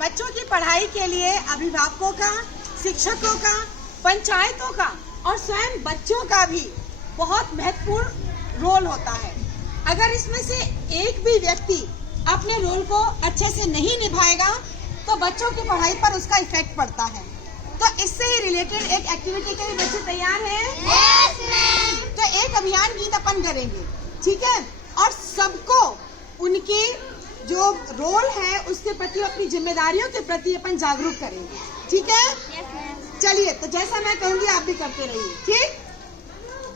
बच्चों की पढ़ाई के लिए अभिभावकों का, शिक्षकों का, पंचायतों का और स्वयं बच्चों का भी बहुत महत्वपूर्ण रोल होता है। अगर इसमें से एक भी व्यक्ति अपने रोल को अच्छे से नहीं निभाएगा तो बच्चों की पढ़ाई पर उसका इफेक्ट पड़ता है। तो इससे ही रिलेटेड एक एक्टिविटी के लिए बच्चे तैयार हैं? Yes, ma'am. तो एक अभियान गीत अपन करेंगे, ठीक है? और सबको उनकी जो रोल है उसके प्रति, अपनी जिम्मेदारियों के प्रति अपन जागरूक करेंगे, ठीक है? Yes, ma'am. चलिए, तो जैसा मैं कहूँगी आप भी करते रहिए, ठीक?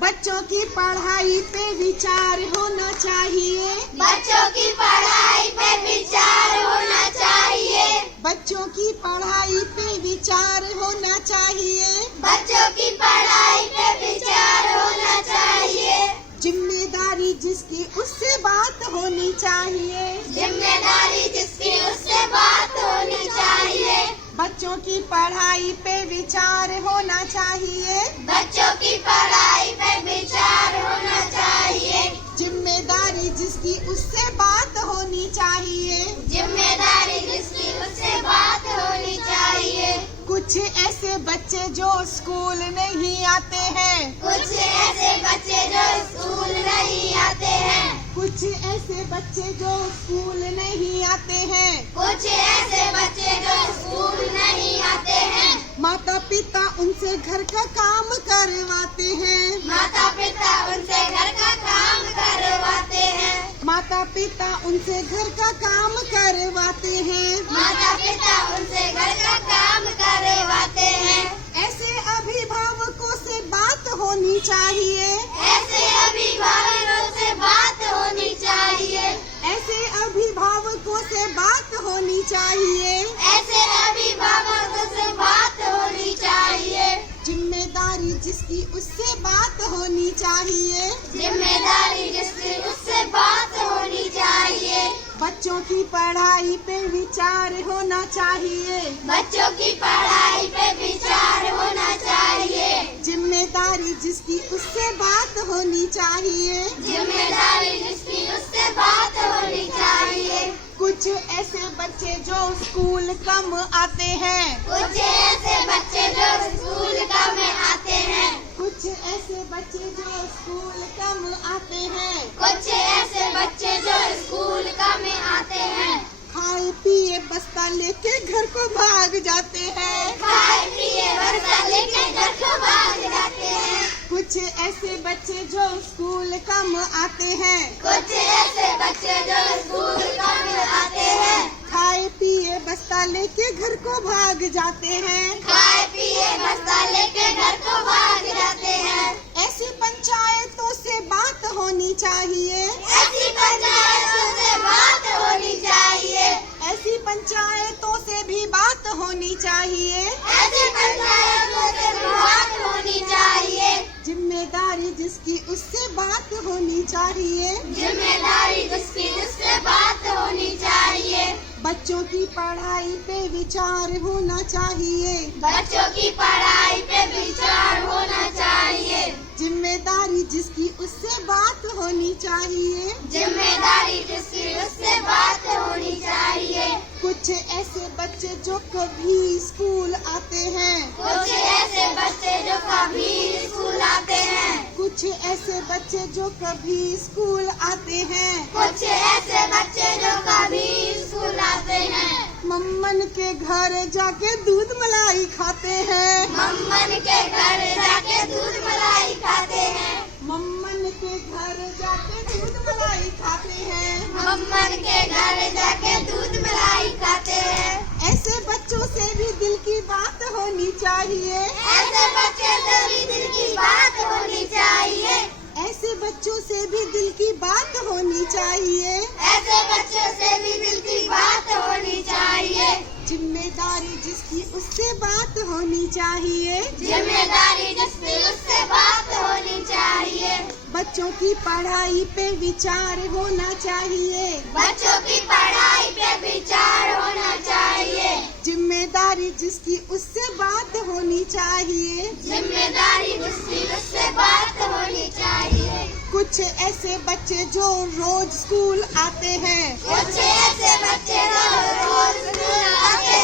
बच्चों की पढ़ाई पे विचार होना चाहिए। बच्चों की पढ़ाई पे विचार होना चाहिए। बच्चों की पढ़ाई पे विचार होना चाहिए। बच्चों की पढ़ाई पे विचार होना चाहिए। जिम्मेदारी जिसकी उससे बात होनी चाहिए। जिम्मेदारी जिसकी उससे बात होनी चाहिए। बच्चों की पढ़ाई पे विचार होना चाहिए। बच्चों की पढ़ाई पे विचार होना चाहिए। जिम्मेदारी जिसकी उससे बात होनी चाहिए। जिम्मेदारी जिसकी उससे बात होनी चाहिए। कुछ ऐसे बच्चे जो स्कूल नहीं आते हैं। कुछ ऐसे बच्चे जो स्कूल नहीं आते हैं। कुछ ऐसे बच्चे जो स्कूल नहीं आते हैं। कुछ ऐसे बच्चे जो स्कूल नहीं आते हैं। माता पिता उनसे घर का काम करवाते हैं। माता पिता उनसे घर का काम करवाते हैं। माता पिता उनसे घर का काम करवाते हैं। माता पिता उनसे घर का काम करवाते हैं। ऐसे अभिभावकों से बात होनी चाहिए। ऐसे अभिभावकों से बात होनी चाहिए। ऐसे अभिभावकों से बात होनी चाहिए। ऐसे अभिभावकों से बात होनी चाहिए। जिम्मेदारी जिसकी उससे बात होनी चाहिए। जिम्मेदारी जिसकी उससे बात होनी चाहिए। बच्चों की पढ़ाई पे विचार होना चाहिए। बच्चों की पढ़ाई पे विचार होना चाहिए। जिम्मेदारी जिसकी उससे बात होनी चाहिए। जिम्मेदारी जिसकी उससे बात होनी चाहिए। कुछ ऐसे बच्चे जो स्कूल कम आते हैं। कुछ ऐसे बच्चे जो स्कूल कम आते हैं। कुछ ऐसे बच्चे जो स्कूल कम आते हैं। कुछ ऐसे बच्चे जो स्कूल कम आते हैं। खाए पिए बस्ता लेके घर को भाग जाते हैं। खाए पिए बस्ता लेके घर को भाग जाते हैं। कुछ ऐसे बच्चे जो स्कूल कम आते हैं। कुछ ऐसे बच्चे जो स्कूल कम आते हैं। खाए पिए बस्ता लेके घर को भाग जाते हैं। खाए पिए बस्ता लेके घर को भाग जाते हैं। ऐसी पंचायतों से बात होनी चाहिए। ऐसी पंचायतों से बात होनी चाहिए। ऐसी पंचायतों से भी बात होनी चाहिए। ऐसी पंचायतों से भी बात होनी चाहिए। जिम्मेदारी जिसकी उससे बात होनी चाहिए। जिम्मेदारी जिसकी उससे बात होनी चाहिए। बच्चों की पढ़ाई पे विचार होना चाहिए। बच्चों की पढ़ाई पे विचार होना चाहिए। जिम्मेदारी जिसकी उससे बात होनी चाहिए। जिम्मेदारी जिसकी उससे बात होनी चाहिए। कुछ ऐसे बच्चे जो कभी स्कूल आते हैं। कुछ ऐसे बच्चे जो कभी स्कूल आते हैं। कुछ ऐसे बच्चे जो कभी स्कूल आते हैं। कुछ ऐसे बच्चे जो कभी स्कूल आते हैं। मम्मन के घर जाके दूध मलाई खाते हैं। मम्मन के घर जाके दूध मलाई खाते हैं। मम्मन के घर जाके दूध मलाई खाते हैं। मम्मन के घर जाके दूध मलाई खाते हैं। ऐसे बच्चों से भी दिल की बात होनी चाहिए। ऐसे बच्चे से भी दिल की बात होनी चाहिए। ऐसे बच्चों से भी दिल की बात होनी चाहिए। ऐसे बच्चों से भी दिल की बात होनी चाहिए। जिम्मेदारी जिसकी उससे बात होनी चाहिए। जिम्मेदारी जिसकी उससे बात होनी चाहिए। बच्चों की पढ़ाई पे विचार होना चाहिए। बच्चों की पढ़ाई पे विचार होना चाहिए। जिम्मेदारी जिसकी उससे बात होनी चाहिए। जिम्मेदारी जिसकी उससे बात होनी चाहिए। कुछ ऐसे बच्चे जो रोज स्कूल आते हैं। कुछ ऐसे बच्चे जो रोज स्कूल आते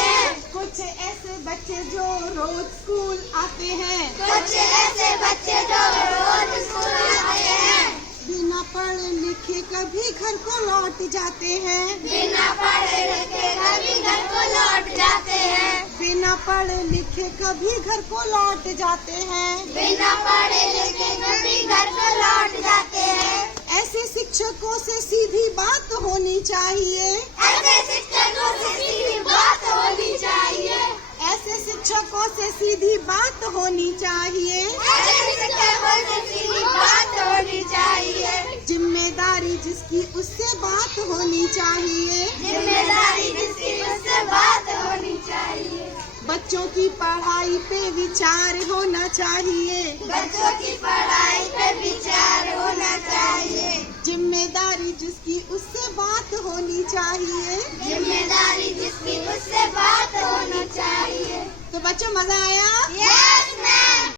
रोज स्कूल आते हैं। कुछ ऐसे बच्चे जो रोज स्कूल आते हैं, बिना पढ़े लिखे कभी घर को लौट जाते हैं। बिना पढ़े लिखे कभी घर को लौट जाते हैं। बिना पढ़े लिखे कभी घर को लौट जाते हैं। बिना पढ़े लिखे कभी घर को लौट जाते हैं। ऐसे शिक्षकों से सीधी बात होनी चाहिए। ऐसे शिक्षकों से सीधी बात होनी चाहिए। ऐसे शिक्षकों से सीधी बात होनी चाहिए। ऐसे शिक्षकों से सीधी बात होनी चाहिए। जिम्मेदारी जिसकी उससे बात होनी चाहिए। जिम्मेदारी जिसकी उससे बात होनी चाहिए। बच्चों की पढ़ाई पे विचार होना चाहिए। बच्चों की पढ़ाई पे विचार होना चाहिए। जिम्मेदारी जिसकी उससे बात होनी चाहिए। जिम्मेदारी जिसकी उससे बात होनी चाहिए। तो बच्चों, मजा आया?